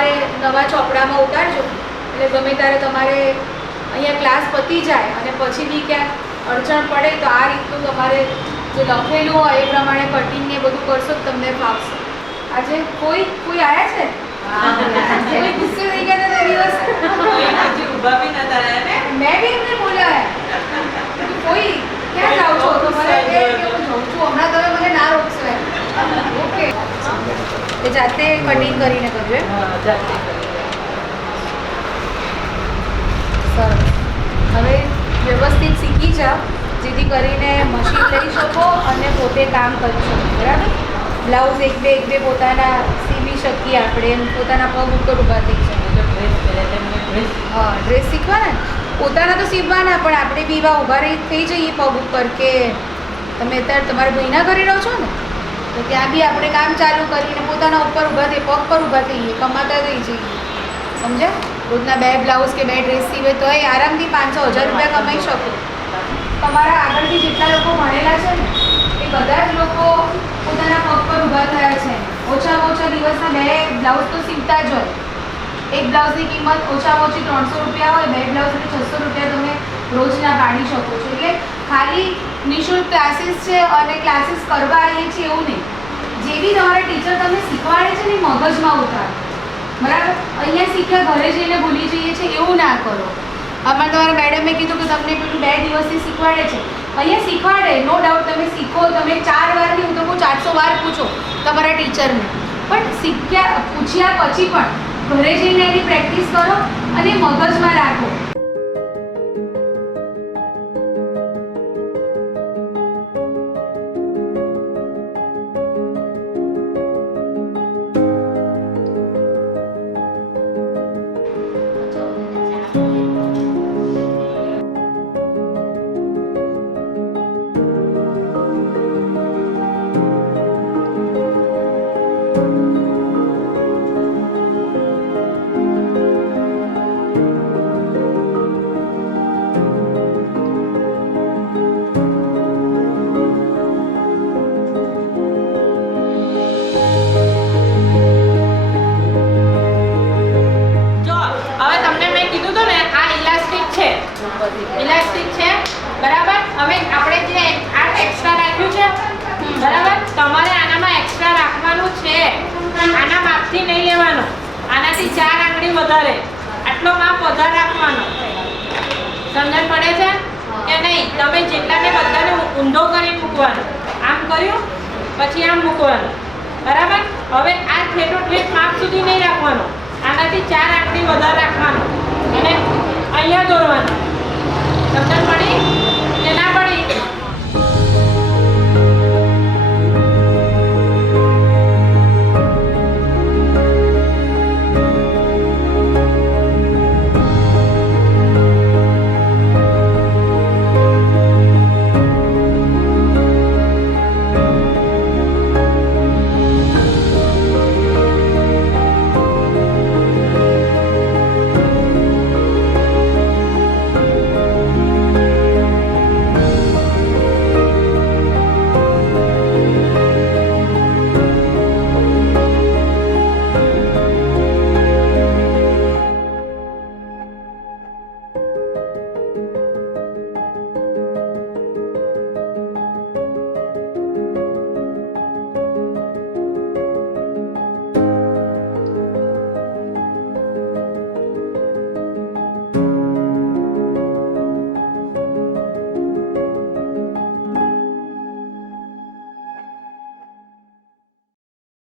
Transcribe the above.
તમારે નવા ચોપડામાં ઉતારજો એટલે ગમે ત્યારે તમારે અહીંયા ક્લાસ પતી જાય અને પછી બી ક્યાંક અડચણ પડે તો આ રીતનું તમારે જે લખેલું હોય એ પ્રમાણે કટિંગ ને બધું કરશો તો તમને ફાવશે. આજે કોઈ આવ્યા છે? કોઈ ગુસ્સે થઈ ગયા હતા તે દિવસે? ઊભા બી નતા રહ્યા ને. મેં બી એમને બોલાયા. કોઈ ક્યાં જાઓ છો? તો મને કે હું જઉં છું હમણાં, તમે મને ના રોકશો એમ. ઓકે, એ જાતે કટિંગ કરીને કર્યું એમ? હા, જાતે કરી. સરસ. હવે વ્યવસ્થિત શીખી જાઓ જેથી કરીને મશીન લઈ શકો અને પોતે કામ કરી શકો. બરાબર? બ્લાઉઝ એક બે પોતાના સીવી શકીએ આપણે, પોતાના પગ ઉપર ઊભા થઈ શકીએ. ડ્રેસ પહેરે તેમને ડ્રેસ. હા, ડ્રેસ શીખવાના પોતાના તો સીવવાના, પણ આપણે બી એવા ઊભા રહી થઈ જઈએ પગ ઉપર કે તમે અત્યારે તમારા ભાઈના ઘરે રહો છો ને, તો ત્યાં બી આપણે કામ ચાલુ કરીને પોતાના ઉપર ઊભા થઈ પગ પર ઊભા થઈએ, કમાતા થઈ જઈએ. સમજ્યા? રોજના 2 બ્લાઉઝ કે 2 ડ્રેસ સીવે તો એ આરામથી 500-1000 રૂપિયા કમાઈ શકો. તમારા આગળથી જેટલા લોકો ભણેલા છે ને એ બધા જ લોકો પોતાના પગ પર ઊભા થયા છે. ઓછામાં ઓછા દિવસના 2 બ્લાઉઝ તો સીવતા જ હોય. એક બ્લાઉઝની કિંમત ઓછામાં ઓછી 300 રૂપિયા હોય, 2 બ્લાઉઝ એટલે 600 રૂપિયા તમે રોજના પાડી શકો છો. એટલે ખાલી નિઃશુલ્ક ક્લાસીસ છે અને ક્લાસીસ કરવા આવીએ છીએ એવું નહીં. જે બી તમારા ટીચર તમને શીખવાડે છે ને એ મગજમાં ઉતારો. બરાબર? અહીંયા શીખ્યા ઘરે જઈને ભૂલી જઈએ છીએ એવું ના કરો. અમારે તમારા મેડમે કીધું કે તમને પેલું 2 દિવસથી શીખવાડે છે, અહીંયા શીખવાડે નો ડાઉટ. તમે શીખો, તમે 4 વાર નહીં, હું તો કહું 400 વાર પૂછો તમારા ટીચરને, પણ શીખ્યા પૂછ્યા પછી પણ ઘરે જઈને એની પ્રેક્ટિસ કરો અને મગજમાં રાખો. ઇલાસ્ટિક છે, બરાબર? હવે આપણે જે આ એક્સ્ટ્રા રાખ્યું છે, બરાબર, તમારે આનામાં એક્સ્ટ્રા રાખવાનું છે. આના માપથી નહીં લેવાનો, આનાથી 4 આંગળી વધારે, આટલો માપ વધારે રાખવાનો. સમજણ પડે છે કે નહીં? તમે જેટલાને બધાને ઊંધો કરીને મૂકવાનો. આમ કર્યું પછી આમ મૂકવાનું, બરાબર? હવે આ ઠેઠો ઠેઠ માપ સુધી નહીં રાખવાનો, આનાથી 4 આંગળી વધારે રાખવાનો અને અહીંયા દોરવાનું. સમજણ પડી?